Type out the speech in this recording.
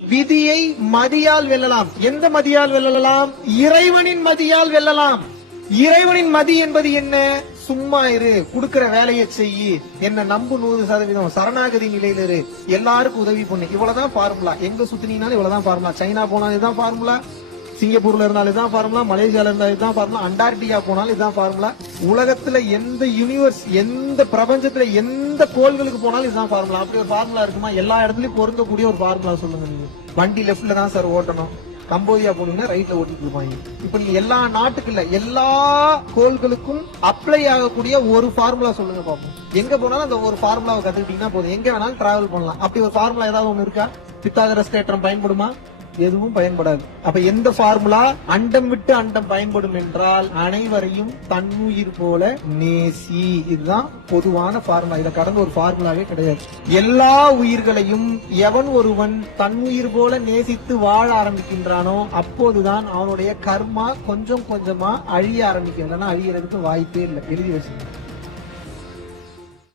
விதியை மதியால் வெல்லலாம். எந்த மதியால் வெல்லலாம்? இறைவனின் மதியால் வெல்லலாம். இறைவனின் மதி என்பது என்ன? சும்மா இரு, குடுக்கிற வேலையை செய்யி, என்ன நம்பு 100%, சரணாகதி நிலையில இரு, எல்லாருக்கும் உதவி பண்ணு. இவ்வளவுதான் ஃபார்முலா. எங்க சுத்தினாலும் இவ்வளவுதான் ஃபார்முலா. சைனா போனாலும் இதுதான் ஃபார்முலா, சிங்கப்பூர்ல இருந்தாலும் இதுதான் ஃபார்முலா, மலேசியால இருந்தாலும் இதுதான் ஃபார்முலா, அண்டார்டிகா போனாலும் இதுதான் ஃபார்முலா. உலகத்துல எந்த யூனிவர்ஸ், எந்த பிரபஞ்சத்துல எந்த கோள்களுக்கு போனாலும் இதுதான் ஃபார்முலா. அப்படி ஒரு ஃபார்முலா இருக்குமா? எல்லா இடத்துலயும் பொருந்தக்கூடிய ஒரு ஃபார்முலா சொல்லுங்க. நீங்க வண்டி லெப்ட்ல தான் சார் ஓட்டணும், கம்போடியா போனீங்கன்னா ரைட்ல ஓட்டிட்டு இருப்பாங்க. இப்ப நீங்க எல்லா நாட்டுக்கு இல்ல, எல்லா கோள்களுக்கும் அப்ளை ஆகக்கூடிய ஒரு ஃபார்முலா சொல்லுங்க பாப்போம். எங்க போனாலும் அந்த ஒரு ஃபார்முலாவை கத்துக்கிட்டீங்கன்னா போதும், எங்க வேணாலும் டிராவல் பண்ணலாம். அப்படி ஒரு ஃபார்முலா ஏதாவது ஒண்ணு இருக்கா? பித்தாகரஸ் தேற்றம் பயன்படுமா? எதுவும் பயன்படாது. அப்ப எந்த ஃபார்முலா? அண்டம் விட்டு அண்டம் பயன்படும் என்றால் அனைவரையும் தன்னுயிர் போல நேசி. இதுதான் பொதுவான ஃபார்முலா. இதை கடந்த ஒரு ஃபார்முலாவே கிடையாது. எல்லா உயிர்களையும் எவன் ஒருவன் தன்னுயிர் போல நேசித்து வாழ ஆரம்பிக்கின்றானோ அப்போதுதான் அவனுடைய கர்மா கொஞ்சம் கொஞ்சமா அழிய ஆரம்பிக்கும். இல்லைன்னா அழியறதுக்கு வாய்ப்பே இல்லை. எழுதி வச்சுக்கணும்.